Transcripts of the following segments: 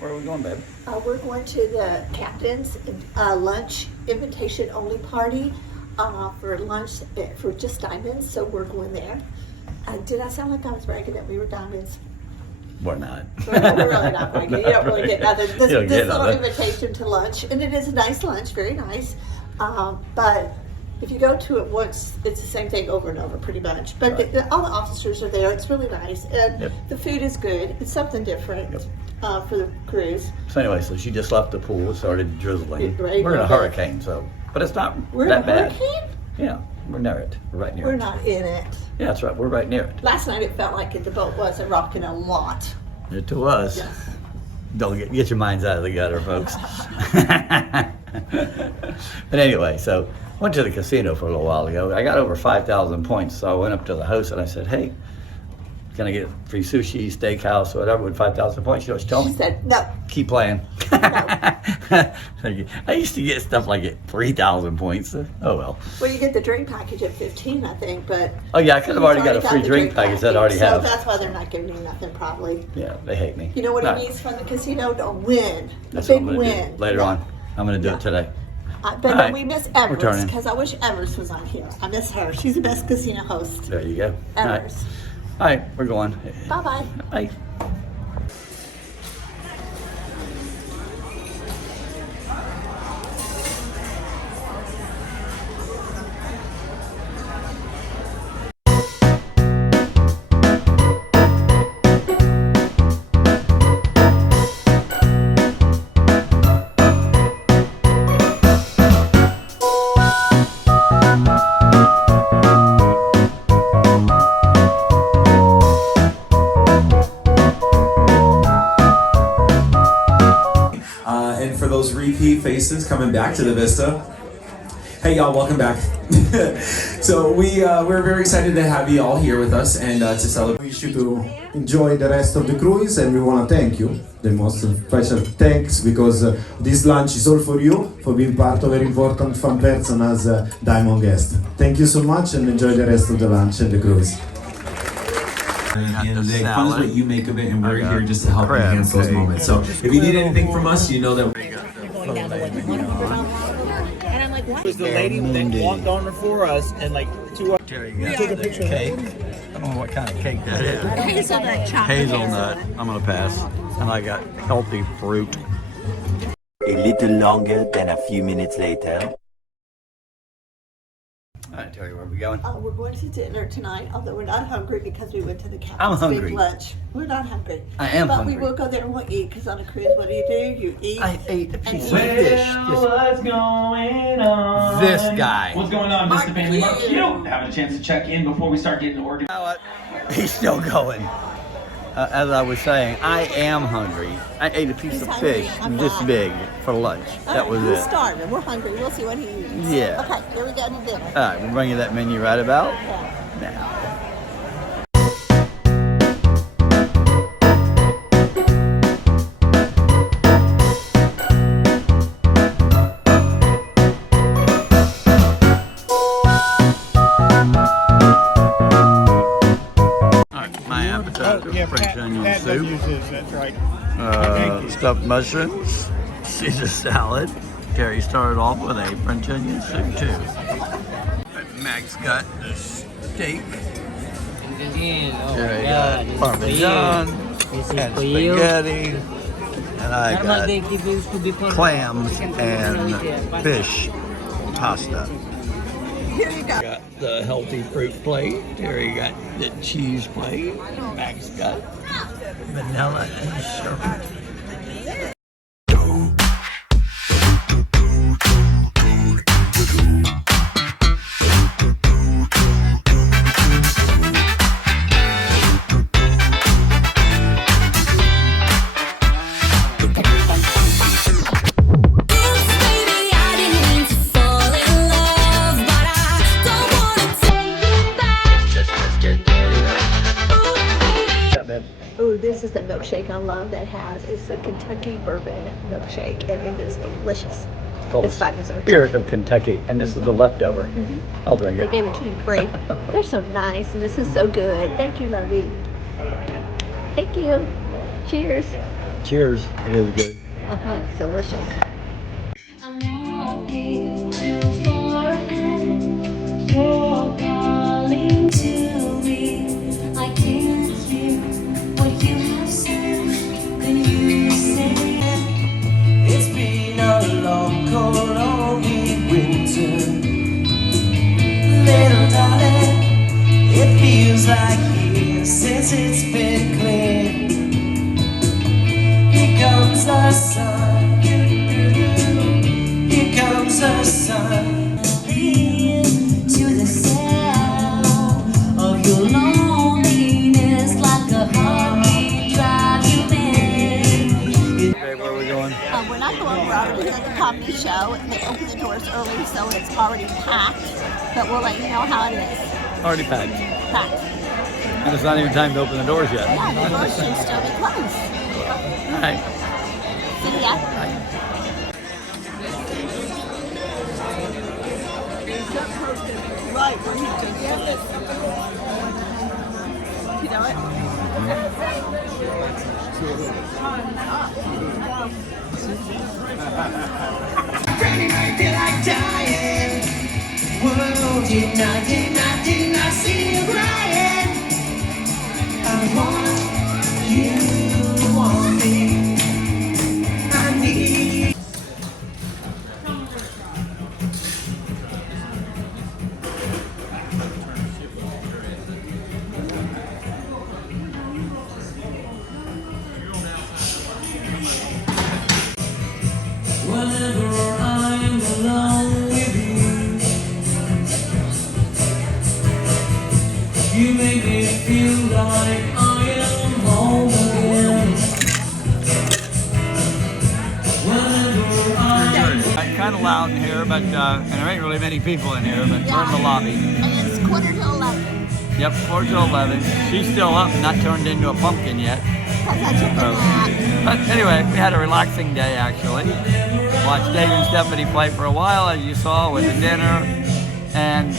Where are we going, babe? We're going to the captain's lunch invitation only party for lunch for just diamonds. So we're going there. Did I sound like I was bragging that we were diamonds? We're not. We're really not bragging. You don't really get nothing. This little invitation to lunch, and it is a nice lunch, very nice. But if you go to it once, it's the same thing over and over, pretty much. But Right. all the officers are there. It's really nice, and the food is good. It's something different. For the cruise. So anyway, so she just left the pool, started drizzling. Right, we're in a hurricane, but it's not We're that in a bad. hurricane? Yeah, we're near it. We're right near We're it. not in it. Yeah, that's right. We're right near it. Last night it felt like the boat wasn't rocking a lot. It was. Yes. Don't get your minds out of the gutter, folks. But anyway, so went to the casino for a little while ago. I got over 5,000 points, so I went up to the host and I said, "Hey, can I get free sushi, steakhouse, whatever with 5,000 points?" You know what she told me? She said, no. Keep playing. I used to get stuff like at 3,000 points. Oh well. Well, you get the drink package at 15, I think, but. Oh yeah, I could have already got a free the drink package that I already so have. that's why they're not giving you nothing, probably. Yeah, they hate me. You know what No, it means from the casino? To win. That's A big what I'm gonna win. do later on. I'm gonna do it today. But All right. we miss We're Evers, turning. because I wish Evers was on here. I miss her. She's the best casino host. There you go. All right. Evers. All right, we're going. Bye-bye. Bye. And for those repeat faces coming back to the Vista, hey y'all, welcome back. So we're very excited to have you all here with us and to celebrate. We wish you to enjoy the rest of the cruise, and we want to thank you. The most special thanks, because this lunch is all for you, for being part of a very important fun person as a Diamond guest. Thank you so much, and enjoy the rest of the lunch and the cruise. And the the fun is salad. what you make of it, and we're got here just to help crab enhance those cake. moments. So if you need anything from us, you know that Was the lady that walked on before us and like 2 hours. Terry got the cake. I don't know what kind of cake that is. Hazelnut chocolate. Hazelnut. I'm gonna pass. And I got healthy fruit. A little longer than a few minutes later. All right, Terry, where are we going? We're going to dinner tonight, although we're not hungry because we went to the I'm captain's hungry. big lunch. We're not hungry. I am but hungry. we will go there and we'll eat, because on a cruise, what do? You eat. I ate a piece of eat. fish. What's going on? This guy. What's going on, Mr. Family? Mark Q. Having a chance to check in before we start getting organized. You know what? He's still going. As I was saying, I am hungry. I ate a piece He's of hungry. fish I'm this not. big for lunch. All That right, was he's it. starving. We're hungry. We'll see what he eats. Yeah. Okay, here we go to dinner. All right, we'll bring you that menu right about now. My appetizer, French onion soup, That's right. stuffed mushrooms, Caesar salad. Terry started off with a French onion soup too. Max got the steak. Terry got Parmesan and spaghetti. And I got clams and fish pasta. Here you go. Got the healthy fruit plate. Terry got the cheese plate. Max got vanilla and sherbet. Oops, baby, I didn't mean to fall in love. milkshake I love that has is the Kentucky bourbon milkshake, and it is delicious. It's 5 desserts. Spirit of Kentucky, and this is the leftover. I'll drink They it. gave it to me free. They're so nice, and this is so good. Thank you, lovey. Thank you. Cheers. Cheers. It is good. It's delicious. I'm walking too far and you're calling to me. I can't hear what you have said. Can you say it? It's been a long, cold, lonely winter. Little darling, it feels like years since it's been clear. Here comes the sun. Here comes the sun. To the sound of your loneliness, like a heartbeat drive you in. Okay, where are we going? We're not going. We're already here at the comedy show. They open the doors early, so it's already packed. But we'll let you know how it is. Already packed. Packed. And it's not even time to open the doors yet. Yeah, the doors should still be closed. All right. See ya. Right, when you know it? Friday night, feel like dying. Whoa, did not see you crying. I want you to want me. I need. Whenever I'm alone with you, you make me feel like I am home again. Whenever I'm Kind of loud in here, but and there ain't really many people in here, but we're in the lobby. And it's 11:15. Yep, 4 to 11. She's still up, not turned into a pumpkin yet. Because I took a nap. But anyway, we had a relaxing day actually. Watched Dave and Stephanie play for a while, as you saw, with the dinner, and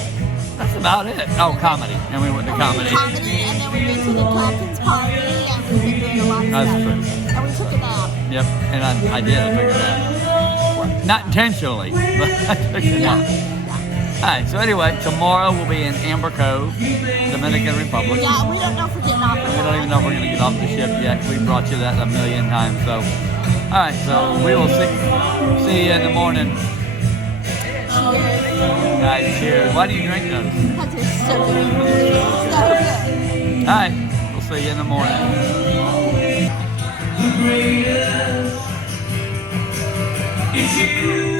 that's about it. Oh, comedy, and we went to comedy. Comedy, and then we went to the captain's party, and we've been doing a lot of That's stuff. true. And we took a nap. Yep, and I did. I took a nap. Not intentionally, but I took a nap. All right. So anyway, tomorrow we'll be in Amber Cove, Dominican Republic. Yeah, we don't know if we're getting off. We don't even know if we're gonna get off the ship yet. We brought you that a million times. So, all right. So we will see you in the morning. Guys, cheers. Why do you drink those? Because they're so good. So good. All right. We'll see you in the morning. the greatest. It's you.